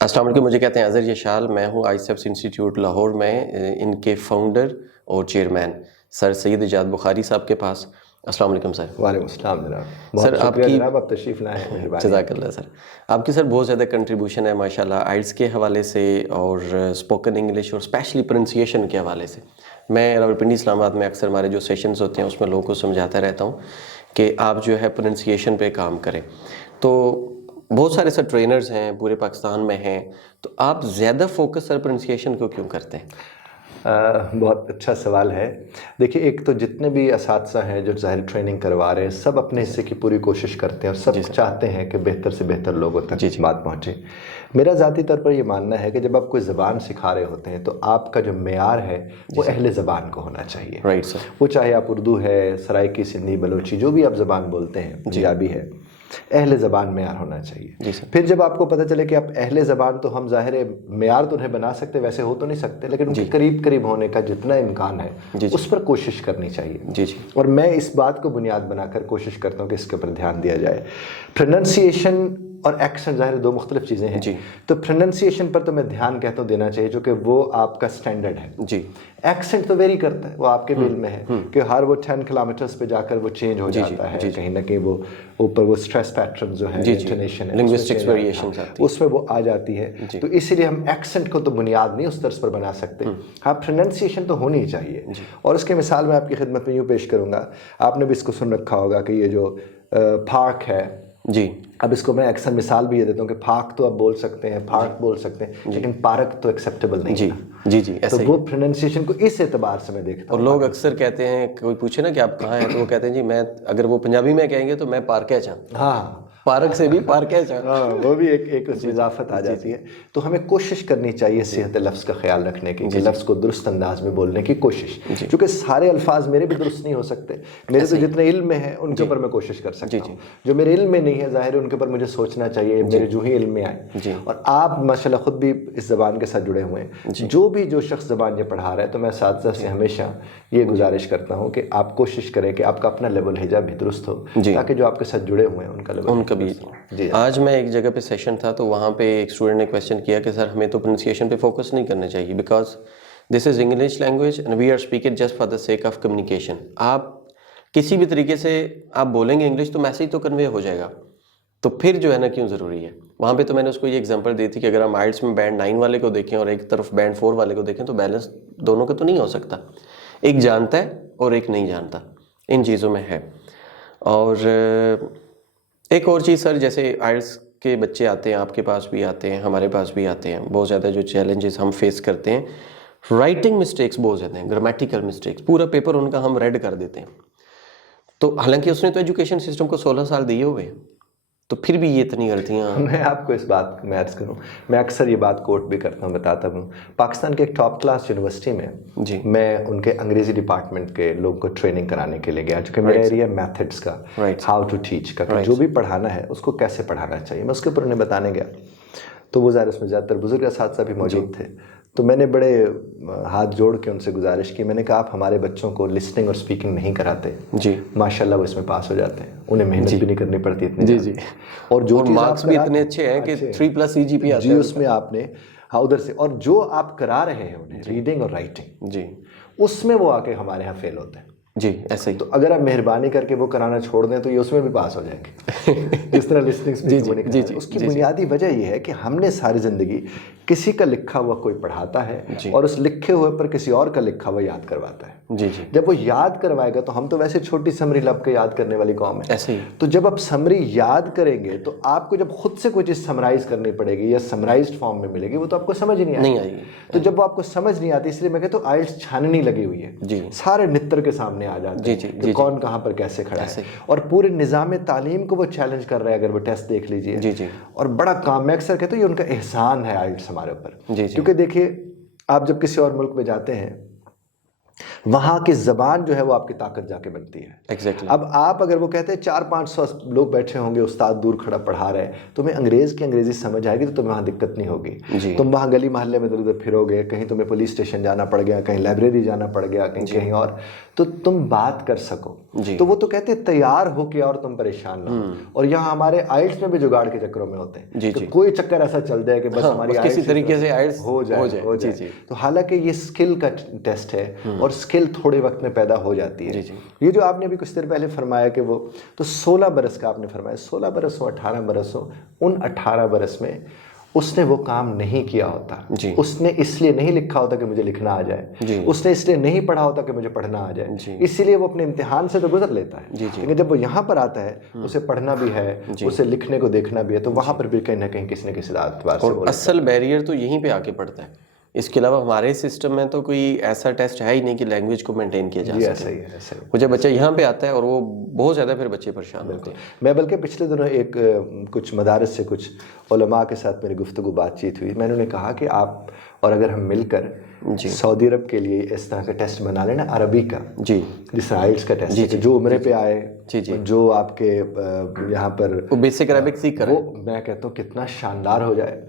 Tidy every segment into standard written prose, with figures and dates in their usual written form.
السلام علیکم. مجھے کہتے ہیں اظہر یشال. میں ہوں آئیسیپس انسٹیٹیوٹ لاہور میں ان کے فاؤنڈر اور چیئرمین سر سید ایجاد بخاری صاحب کے پاس. السلام علیکم سر. وعلیکم السلام جناب. بہت سر آپ شکریہ کی جناب, آپ تشریف لائے ہیں, مہربانی. جزاک اللہ سر. آپ کی سر بہت زیادہ کنٹریبیوشن ہے ماشاء اللہ آئلٹس کے حوالے سے اور اسپوکن انگلش اور اسپیشلی پرونسیشن کے حوالے سے. میں راولپنڈی اسلام آباد میں اکثر ہمارے جو سیشنز ہوتے ہیں اس میں لوگوں کو سمجھاتا رہتا ہوں کہ آپ جو ہے پرونسیشن پہ کام کریں. تو بہت سارے سر ٹرینرز ہیں پورے پاکستان میں ہیں, تو آپ زیادہ فوکس سر پرونسیشن کو کیوں کرتے ہیں؟ بہت اچھا سوال ہے. دیکھیے, ایک تو جتنے بھی اساتذہ ہیں جو ظاہر ٹریننگ کروا رہے ہیں سب اپنے حصے کی پوری کوشش کرتے ہیں اور سب چاہتے ہیں کہ بہتر سے بہتر لوگوں تک بات پہنچے. میرا ذاتی طور پر یہ ماننا ہے کہ جب آپ کوئی زبان سکھا رہے ہوتے ہیں تو آپ کا جو معیار ہے وہ اہل زبان کو ہونا چاہیے. Right sir. وہ چاہے آپ اردو ہے, سرائکی, سندھی, بلوچی, جو بھی آپ زبان بولتے ہیں, پنجابی ہے, اہل زبان معیار ہونا چاہیے. پھر جب آپ کو پتہ چلے کہ آپ اہل زبان تو ہم ظاہر معیار تو انہیں بنا سکتے, ویسے ہو تو نہیں سکتے, لیکن ان کے قریب قریب ہونے کا جتنا امکان ہے اس پر کوشش کرنی چاہیے. اور میں اس بات کو بنیاد بنا کر کوشش کرتا ہوں کہ اس کے اوپر دھیان دیا جائے. پروننسیشن اور ایکسنٹ ظاہر دو مختلف چیزیں ہیں. تو پروننسیشن پر تو میں دھیان کہتا ہوں دینا چاہیے, جو کہ وہ آپ کا سٹینڈرڈ ہے. ایکسنٹ تو ویری کرتا ہے, وہ آپ کے دل میں ہے کہ ہر وہ 10 کلومیٹرز پہ جا کر وہ چینج ہو جاتا ہے, کہیں نہ کہیں وہ اوپر وہ اسٹریس پیٹرن جو ہے, انٹونیشن ہے, لنگوسٹکس ویریشنز اس میں وہ آ جاتی ہے. تو اسی لیے ہم ایکسنٹ کو تو بنیاد نہیں اس طرز پر بنا سکتے. ہاں, پروننسیشن تو ہونی چاہیے. اور اس کی مثال میں آپ کی خدمت میں یوں پیش کروں گا. آپ نے بھی اس کو سن رکھا ہوگا کہ یہ جو پارک ہے, اب اس کو میں اکثر مثال بھی یہ دیتا ہوں کہ پارک تو آپ بول سکتے ہیں, پارک بول سکتے ہیں, لیکن پارک تو ایکسیپٹیبل نہیں ہے. تو وہ پروننسیشن کو اس اعتبار سے میں دیکھتا ہوں. اور لوگ اکثر کہتے ہیں, کوئی پوچھے نا کہ آپ کہاں ہیں, تو وہ کہتے ہیں جی میں, اگر وہ پنجابی میں کہیں گے تو میں پارکے چاہوں. ہاں, پارک سے بھی پارکے چاہوں. وہ بھی ایک اس میں اضافت آ جاتی ہے. تو ہمیں کوشش کرنی چاہیے صحت لفظ کا خیال رکھنے کی, کہ لفظ کو درست انداز میں بولنے کی کوشش. کیونکہ سارے الفاظ میرے بھی درست نہیں ہو سکتے. میرے تو جتنے علم میں ہیں ان کے اوپر میں کوشش کر سکتا ہوں. جو میرے علم میں نہیں ہے ظاہر ان کے اوپر مجھے سوچنا چاہیے, میرے جو ہی علم میں آئے. اور آپ ماشاءاللہ خود بھی اس زبان کے ساتھ جڑے ہوئے ہیں. جو بھی جو شخص زبان یہ پڑھا رہا ہے, تو میں اساتذہ سے ہمیشہ یہ گزارش کرتا ہوں کہ آپ کوشش کریں کہ آپ کا اپنا لیول ہجا بھی درست ہو, تاکہ جو آپ کے ساتھ جڑے ہوئے ہیں ان کا لیول ان کا بھی. آج میں ایک جگہ پہ سیشن تھا, تو وہاں پہ ایک اسٹوڈنٹ نے کویسچن کیا کہ سر ہمیں تو پروننسیشن پہ فوکس نہیں کرنا چاہیے, because this is English language and we are speaking just for the sake of communication. آپ کسی بھی طریقے سے آپ بولیں گے انگلش تو میسیج تو کنوے ہو جائے گا, تو پھر جو ہے نا کیوں ضروری ہے. وہاں پہ تو میں نے اس کو یہ ایگزامپل دی تھی کہ اگر ہم آئلٹس میں بینڈ 9 والے کو دیکھیں اور ایک طرف بینڈ 4 والے کو دیکھیں تو بیلنس دونوں کا تو نہیں ہو سکتا. ایک جانتا ہے اور ایک نہیں جانتا, ان چیزوں میں ہے. اور ایک اور چیز سر, جیسے آئلٹس کے بچے آتے ہیں, آپ کے پاس بھی آتے ہیں, ہمارے پاس بھی آتے ہیں, بہت زیادہ جو چیلنجز ہم فیس کرتے ہیں, رائٹنگ مسٹیکس بہت زیادہ ہیں, گرامیٹیکل مسٹیکس, پورا پیپر ان کا ہم ریڈ کر دیتے ہیں. تو حالانکہ اس نے تو ایجوکیشن سسٹم کو 16 سال دیے ہوئے ہیں, تو پھر بھی یہ اتنی غلطیاں. میں آپ کو اس بات میں عرض کروں, میں اکثر یہ بات کوٹ بھی کرتا ہوں, بتاتا ہوں. پاکستان کے ایک ٹاپ کلاس یونیورسٹی میں میں ان کے انگریزی ڈپارٹمنٹ کے لوگوں کو ٹریننگ کرانے کے لیے گیا, جو کہ میرا ایریا میتھڈس کا, ہاؤ ٹو ٹیچ کا, جو بھی پڑھانا ہے اس کو کیسے پڑھانا چاہیے, میں اس کے اوپر انہیں بتانے گیا. تو وہ ظاہر اس میں زیادہ تر بزرگ اساتذہ بھی موجود تھے. تو میں نے بڑے ہاتھ جوڑ کے ان سے گزارش کی, میں نے کہا آپ ہمارے بچوں کو لسننگ اور اسپیکنگ نہیں کراتے, ماشاءاللہ وہ اس میں پاس ہو جاتے ہیں, انہیں محنت بھی نہیں کرنی پڑتی اتنی. اور جو مارکس بھی اتنے اچھے ہیں کہ 3+ CGPA آتا ہے اس میں آپ نے ادھر سے, اور جو آپ کرا رہے ہیں انہیں ریڈنگ اور رائٹنگ, اس میں وہ آ کے ہمارے یہاں فیل ہوتے ہیں. ایسے ہی. تو اگر آپ مہربانی کر کے وہ کرانا چھوڑ دیں تو یہ اس میں بھی پاس ہو جائیں گے, جس طرح لسننگ. اس کی بنیادی وجہ یہ ہے کہ ہم نے ساری زندگی کسی کا لکھا ہوا کوئی پڑھاتا ہے اور اس لکھے ہوئے پر کسی اور کا لکھا ہوا یاد کرواتا ہے. جب وہ یاد کروائے گا, تو ہم تو ویسے چھوٹی سمری لب کے یاد کرنے والی قوم ہے. تو جب آپ سمری یاد کریں گے تو آپ کو جب خود سے کوئی چیز سمرائز کرنی پڑے گی یا سمرائزڈ فارم میں ملے گی, وہ تو آپ کو سمجھ نہیں آئے گی. تو جب وہ آپ کو سمجھ نہیں آتی, اس لیے میں کہتا ہوں آئلٹس چھاننی لگی ہوئی ہے, سارے نتر کے سامنے آ جاتے ہیں کہ کون کہاں پر کیسے کھڑا ہے, اور پورے نظام تعلیم کو وہ چیلنج کر رہے ہیں. اگر وہ ٹیسٹ دیکھ لیجئے, اور بڑا کام, میں اکثر کہتا ہوں یہ ان کا احسان ہے آئلٹس ہمارے اوپر. کیونکہ دیکھیے, آپ جب کسی اور ملک میں جاتے ہیں وہاں کی زبان جو ہے وہ آپ کی طاقت جا کے بنتی ہے. ایگزیکٹلی. اب آپ اگر وہ کہتے ہیں 400-500 لوگ بیٹھے ہوں گے, استاد دور کھڑا پڑھا رہے, تمہیں انگریزی سمجھ آئے گی تو تمہیں وہاں دقت نہیں ہوگی. تم وہاں گلی محلے میں ادھر ادھر پھرو گے, کہیں تمہیں پولیس اسٹیشن جانا پڑ گیا, کہیں لائبریری جانا پڑ گیا, کہیں اور, تو تم بات کر سکو. تو وہ تو کہتے ہیں تیار ہو کے اور تم پریشان نہ ہو. اور یہاں ہمارے آئلٹس میں بھی جگاڑ کے چکروں میں ہوتے ہیں کہ کوئی چکر ایسا چل جائے کہ بس ہماری کسی طریقے سے آئلٹس ہو جائے. تو حالانکہ یہ اسکل کا ٹیسٹ ہے, اور اسکل تھوڑے وقت میں پیدا ہو جاتی ہے. یہ جو آپ نے ابھی کچھ دیر پہلے فرمایا کہ وہ تو 16 برس کا آپ نے فرمایا, 16 برس ہو 18 برس ہو, ان 18 برس میں اس نے وہ کام نہیں کیا ہوتا. اس نے اس لیے نہیں لکھا ہوتا کہ مجھے لکھنا آ جائے, اس نے اس لیے نہیں پڑھا ہوتا کہ مجھے پڑھنا آ جائے, اسی لیے وہ اپنے امتحان سے تو گزر لیتا ہے. لیکن جب وہ یہاں پر آتا ہے, اسے پڑھنا بھی ہے, اسے لکھنے کو دیکھنا بھی ہے, تو وہاں پر بھی کہیں نہ کہیں کسی نہ کسی اعتبار سے اصل بیریئر تو یہیں پہ آ کے پڑتا ہے. اس کے علاوہ ہمارے سسٹم میں تو کوئی ایسا ٹیسٹ ہے ہی نہیں کہ لینگویج کو مینٹین کیا جا سکے. ایسا ہی ہے. وہ جب بچہ یہاں پہ آتا ہے اور وہ بہت زیادہ پھر بچے پریشان ہوتے ہیں. میں بلکہ پچھلے دنوں کچھ مدارس سے کچھ علماء کے ساتھ میری گفتگو بات چیت ہوئی. میں نے کہا کہ آپ اور اگر ہم مل کر سعودی عرب کے لیے اس طرح کا ٹیسٹ بنا لینا, عربی کا, جس طرح آئلٹس کا ٹیسٹ, جو عمرے پہ آئے, جو آپ کے یہاں پر بیسک عربک سیکھ کر, وہ میں کہتا ہوں کتنا شاندار ہو جائے.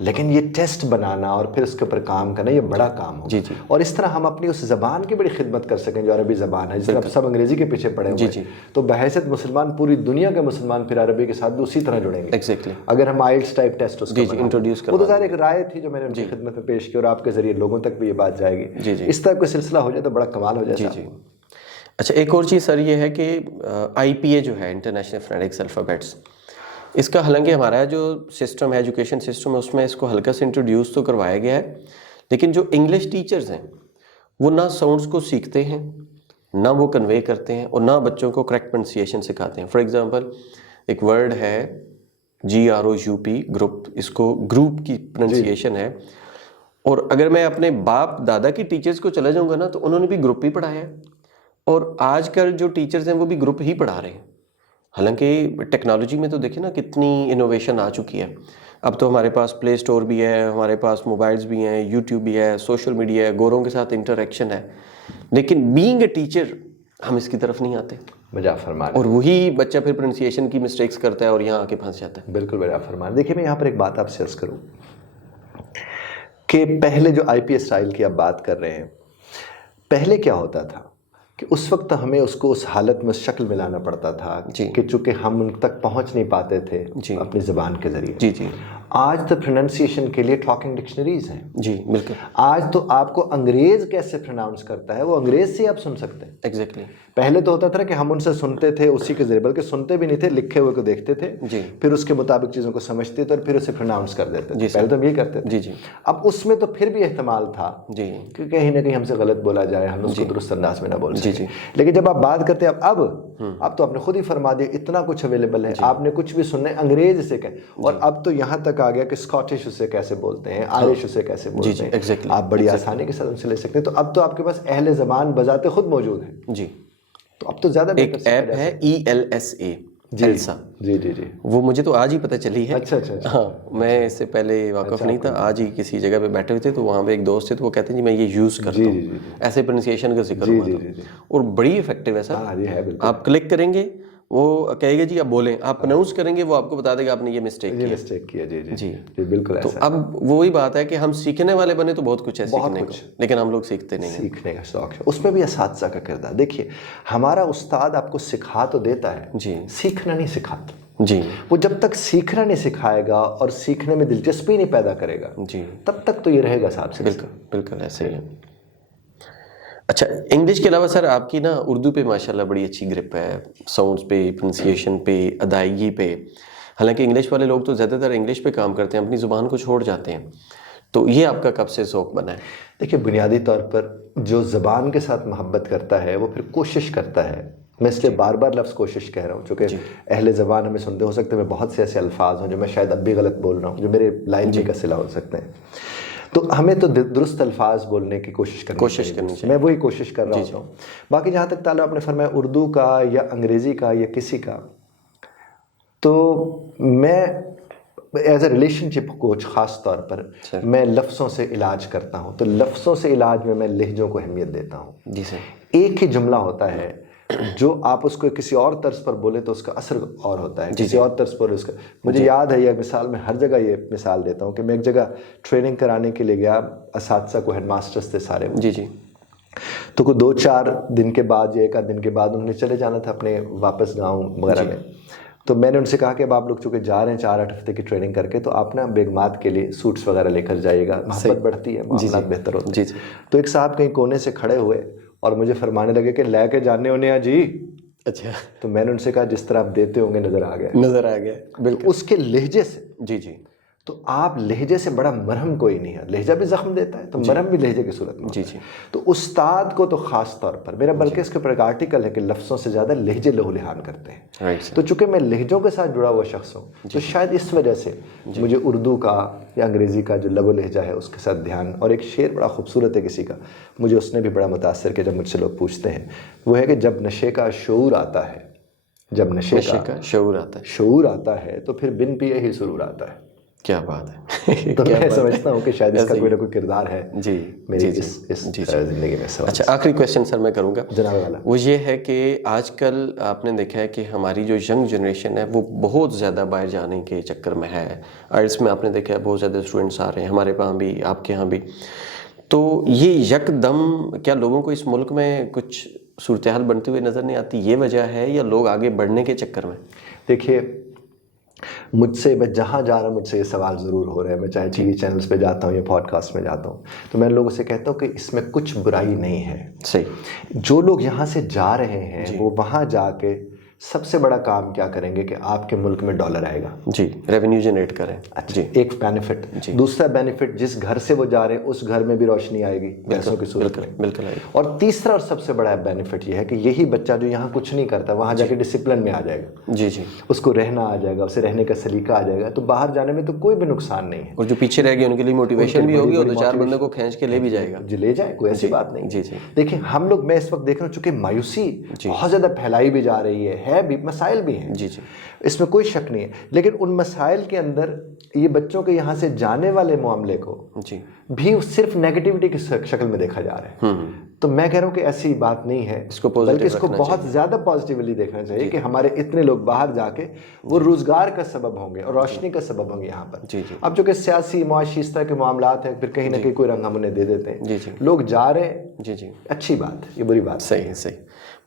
لیکن یہ ٹیسٹ بنانا اور پھر اس کے اوپر کام کرنا, یہ بڑا کام ہو. اور اس طرح ہم اپنی اس زبان کی بڑی خدمت کر سکیں جو عربی زبان ہے, جس طرح سب انگریزی کے پیچھے پڑے ہوئے, تو بحیثیت مسلمان پوری دنیا کے مسلمان پھر عربی کے ساتھ بھی اسی طرح جڑیں گے. اگر ہم آئلٹس ٹائپ ٹیسٹ اس کو انٹروڈیوس کریں, وہ تو ظاہر ایک رائے تھی جو میں نے ان کی خدمت میں پیش کی, اور آپ کے ذریعے لوگوں تک بھی یہ بات جائے گی. اس طرح کوئی سلسلہ ہو جائے تو بڑا کمال ہو جائے. اچھا, ایک اور چیز سر یہ ہے کہ آئی پی اے جو ہے, انٹرنیشنل فونیٹکس الفابیٹس, اس کا حالانکہ ہمارا جو سسٹم ہے, ایجوکیشن سسٹم ہے, اس میں اس کو ہلکا سے انٹروڈیوس تو کروایا گیا ہے, لیکن جو انگلش ٹیچرز ہیں وہ نہ ساؤنڈس کو سیکھتے ہیں, نہ وہ کنوے کرتے ہیں, اور نہ بچوں کو کریکٹ پروننسیشن سکھاتے ہیں. فار ایگزامپل ایک ورڈ ہے GROUP, گروپ, اس کو گروپ کی پروننسیشن ہے, اور اگر میں اپنے باپ دادا کی ٹیچرز کو چلا جاؤں گا نا تو انہوں نے بھی گروپ ہی پڑھایا ہے, اور آج کل جو ٹیچرز ہیں وہ بھی گروپ ہی پڑھا رہے ہیں. حالانکہ ٹیکنالوجی میں تو دیکھیں نا کتنی انوویشن آ چکی ہے. اب تو ہمارے پاس پلے اسٹور بھی ہے, ہمارے پاس موبائلز بھی ہیں, یوٹیوب بھی ہے, سوشل میڈیا ہے, گوروں کے ساتھ انٹریکشن ہے, لیکن بینگ اے ٹیچر ہم اس کی طرف نہیں آتے. بجا فرمان, اور وہی بچہ پھر پروننسیشن کی مسٹیکس کرتا ہے اور یہاں آ کے پھنس جاتا ہے. بالکل بجا فرمان. دیکھیے میں یہاں پر ایک بات آپ سے عرض کروں کہ پہلے جو آئی پی ایس اسٹائل کی آپ بات کر رہے ہیں, پہلے کیا ہوتا تھا کہ اس وقت ہمیں اس کو اس حالت میں شکل میں لانا پڑتا تھا کہ چونکہ ہم ان تک پہنچ نہیں پاتے تھے اپنی زبان کے ذریعے. آج تو پروننسیشن کے لیے ٹاکنگ ڈکشنریز ہیں. بالکل. آج تو آپ کو انگریز کیسے پروناؤنس کرتا ہے وہ انگریز سے آپ سن سکتے ہیں. ایگزیکٹلی. پہلے تو ہوتا تھا کہ ہم ان سے سنتے تھے اسی کے ذریعے, بلکہ سنتے بھی نہیں تھے, لکھے ہوئے کو دیکھتے تھے, پھر اس کے مطابق چیزوں کو سمجھتے تھے اور پھر اسے پروناؤنس کر دیتے تھے. پہلے تو ہم یہ کرتے تھے. اب اس میں تو پھر بھی احتمال تھا کہ کہیں نہ کہیں ہم سے غلط بولا جائے, ہم اس کو درست انداز میں نہ بول سکیں. لیکن جب آپ بات کرتے ہیں اب تو آپ نے خود ہی فرما دیا اتنا کچھ اویلیبل ہے, آپ نے کچھ بھی سننا ہے انگریز سے کہیں, اور اب تو یہاں تک آ گیا کہ اسکاٹش اسے کیسے بولتے ہیں, آئرش اسے کیسے بولتے ہیں, آپ بڑی آسانی کے ساتھ ان سے لے سکتے ہیں. تو اب تو آپ کے پاس اہل زبان بذات خود موجود ہیں. تو اب تو زیادہ ایک ایپ ہے ELSA, ایلسا. جی وہ مجھے تو آج ہی پتہ چلی ہے. اچھا. ہاں, میں اس سے پہلے واقف نہیں تھا, آج ہی کسی جگہ پہ بیٹھے ہوئے تھے تو وہاں پہ ایک دوست تھے تو وہ کہتے ہیں جی میں یہ یوز کرتا ہوں, ایسے پروننسیشن کا ذکر ہوا تھا, اور بڑی افیکٹو ہے سر. آپ کلک کریں گے وہ کہے گا جی آپ بولیں, آپ پروناؤنس کریں گے وہ آپ کو بتا دے گا آپ نے یہ مسٹیک کیا. جی بالکل. تو اب وہی بات ہے کہ ہم سیکھنے والے بنے تو بہت کچھ ہے سیکھنے کو, لیکن ہم لوگ سیکھتے نہیں ہیں. سیکھنے کا شوق ہے, اس میں بھی اساتذہ کا کردار. دیکھیے ہمارا استاد آپ کو سکھا تو دیتا ہے, سیکھنا نہیں سکھاتا. وہ جب تک سیکھنا نہیں سکھائے گا اور سیکھنے میں دلچسپی نہیں پیدا کرے گا تب تک تو یہ رہے گا صاحب سے. بالکل ایسے ہی ہے. اچھا, انگلش کے علاوہ سر آپ کی نا اردو پہ ماشاءاللہ بڑی اچھی گرپ ہے, ساؤنڈس پہ, پروننسیشن پہ, ادائیگی پہ. حالانکہ انگلش والے لوگ تو زیادہ تر انگلش پہ کام کرتے ہیں, اپنی زبان کو چھوڑ جاتے ہیں. تو یہ آپ کا کب سے ذوق بنا ہے؟ دیکھیے بنیادی طور پر جو زبان کے ساتھ محبت کرتا ہے وہ پھر کوشش کرتا ہے. میں اس لیے بار بار لفظ کوشش کہہ رہا ہوں چونکہ اہل زبان ہمیں سنتے, ہو سکتے ہیں بہت سے ایسے الفاظ ہوں جو میں شاید اب بھی غلط بول رہا ہوں, جو میرے لائن بھی کا صلہ ہو سکتے ہیں. تو ہمیں تو درست الفاظ بولنے کی کوشش کرنی چاہیے. میں وہی کوشش کر رہا ہوتا ہوں. باقی جہاں تک تعلق آپ نے فرمایا اردو کا یا انگریزی کا یا کسی کا, تو میں as a relation ship coach خاص طور پر میں لفظوں سے علاج کرتا ہوں، تو لفظوں سے علاج میں لہجوں کو اہمیت دیتا ہوں. جی سر. ایک ہی جملہ ہوتا ہے جو آپ اس کو کسی اور طرز پر بولے تو اس کا اثر اور ہوتا ہے، کسی اور طرز پر اس کا. مجھے یاد ہے یہ مثال، میں ہر جگہ یہ مثال دیتا ہوں کہ میں ایک جگہ ٹریننگ کرانے کے لیے گیا، اساتذہ کو، ہیڈ ماسٹرز تھے سارے. جی. تو کوئی 2-4 دن کے بعد یا 1 دن کے بعد انہوں نے چلے جانا تھا اپنے واپس گاؤں وغیرہ میں. تو میں نے ان سے کہا کہ اب آپ لوگ چونکہ جا رہے ہیں 4-8 ہفتے کی ٹریننگ کر کے، تو آپ نا بیگمات کے لیے سوٹس وغیرہ لے کر جائیے گا، محبت بڑھتی ہے، معاملات بہتر ہوتے ہیں. تو ایک صاحب کہیں کونے سے کھڑے ہوئے اور مجھے فرمانے لگے کہ لے کے جانے ہونے ہیں جی. اچھا. تو میں نے ان سے کہا جس طرح آپ دیتے ہوں گے نظر آ گیا. بالکل اس کے لہجے سے. جی. تو آپ لہجے سے بڑا مرہم کوئی نہیں ہے، لہجہ بھی زخم دیتا ہے تو مرہم بھی لہجے کی صورت میں. جی. تو استاد کو تو خاص طور پر میرا، بلکہ اس کے اوپر ایک آرٹیکل ہے کہ لفظوں سے زیادہ لہجے لہو لہان کرتے ہیں. تو چونکہ میں لہجوں کے ساتھ جڑا ہوا شخص ہوں، تو شاید اس وجہ سے مجھے اردو کا یا انگریزی کا جو لب و لہجہ ہے اس کے ساتھ دھیان. اور ایک شعر بڑا خوبصورت ہے کسی کا، مجھے اس نے بھی بڑا متاثر کیا جب مجھ سے لوگ پوچھتے ہیں، وہ ہے کہ جب نشے کا شعور آتا ہے، جب نشے کا شعور آتا ہے تو پھر بن پیے ہی سرور آتا ہے. کیا بات ہے. تو میں سمجھتا ہوں کہ شاید اس کا کوئی نہ کوئی کردار ہے میری اس زندگی میں. اچھا، آخری کویشچن سر میں کروں گا جناب والا. وہ یہ ہے کہ آج کل آپ نے دیکھا ہے کہ ہماری جو ینگ جنریشن ہے وہ بہت زیادہ باہر جانے کے چکر میں ہے. آرٹس میں آپ نے دیکھا ہے بہت زیادہ اسٹوڈنٹس آ رہے ہیں، ہمارے وہاں بھی، آپ کے یہاں بھی. تو یہ یک دم کیا لوگوں کو اس ملک میں کچھ صورتحال بنتے ہوئے نظر نہیں آتی؟ یہ وجہ ہے یا لوگ آگے بڑھنے کے چکر میں؟ دیکھیے، میں جہاں جا رہا ہوں مجھ سے یہ سوال ضرور ہو رہے ہیں. میں چاہے ٹی وی چینلز پہ جاتا ہوں یا پوڈ کاسٹ میں جاتا ہوں، تو میں لوگوں سے کہتا ہوں کہ اس میں کچھ برائی نہیں ہے. صحیح. جو لوگ یہاں سے جا رہے ہیں وہ وہاں جا کے سب سے بڑا کام کیا کریں گے کہ آپ کے ملک میں ڈالر آئے گا. جی، ریونیو جنریٹ کریں. اچھا، ایک بینیفٹ. دوسرا بینیفٹ، جس گھر سے وہ جا رہے ہیں اس گھر میں بھی روشنی آئے گی پیسوں کی صورت میں. بالکل آئے گی. اور تیسرا اور سب سے بڑا بینیفٹ یہ ہے کہ یہی بچہ جو یہاں کچھ نہیں کرتا وہاں جا کے ڈسپلن میں آ جائے گا. جی. اس کو رہنا آ جائے گا، اسے رہنے کا سلیقہ آ جائے گا، تو باہر جانے میں تو کوئی بھی نقصان نہیں ہے. اور جو پیچھے رہ گئے ان کے لیے موٹیویشن بھی ہوگی اور 2-4 بندوں کو کھینچ کے لے بھی جائے گا. جی، لے جائے، کوئی ایسی بات نہیں. جی. دیکھیں ہم لوگ، میں اس وقت دیکھ رہا ہوں چونکہ مایوسی بہت زیادہ پھیلائی بھی جا رہی ہے بھی، مسائل بھی ہیں. جی. اس میں کوئی شک نہیں ہے، لیکن ان مسائل کے اندر یہ بچوں کے یہاں سے جانے والے معاملے کو بھی صرف نیگیٹیوٹی کی شکل میں دیکھا جا رہا ہے. تو میں کہہ رہا ہوں کہ ایسی بات نہیں ہے، بلکہ اس کو بہت زیادہ پازیٹیولی دیکھنا چاہیے کہ ہمارے اتنے لوگ باہر جا کے وہ روزگار کا سبب ہوں گے اور روشنی کا سبب ہوں گے یہاں پر. اب چونکہ سیاسی معاشی اس طرح کے معاملات ہیں، پھر کہیں نہ کہیں کوئی رنگ ہم انہیں دے دیتے ہیں. لوگ جا رہے ہیں، اچھی بات، یہ بری بات. صحیح.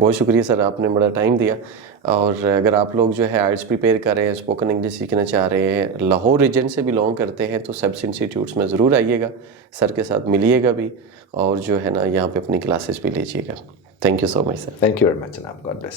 بہت شکریہ سر، آپ نے بڑا ٹائم دیا. اور اگر آپ لوگ جو ہے آئلٹس پریپیئر کر رہے ہیں، اسپوکن انگلش سیکھنا چاہ رہے ہیں، لاہور ریجن سے بھی بلانگ کرتے ہیں، تو سبس انسٹیٹیوٹس میں ضرور آئیے گا، سر کے ساتھ ملیے گا بھی، اور جو ہے نا یہاں پہ اپنی کلاسز بھی لیجیے گا. Thank you so much sir. Thank you very much جناب. God bless.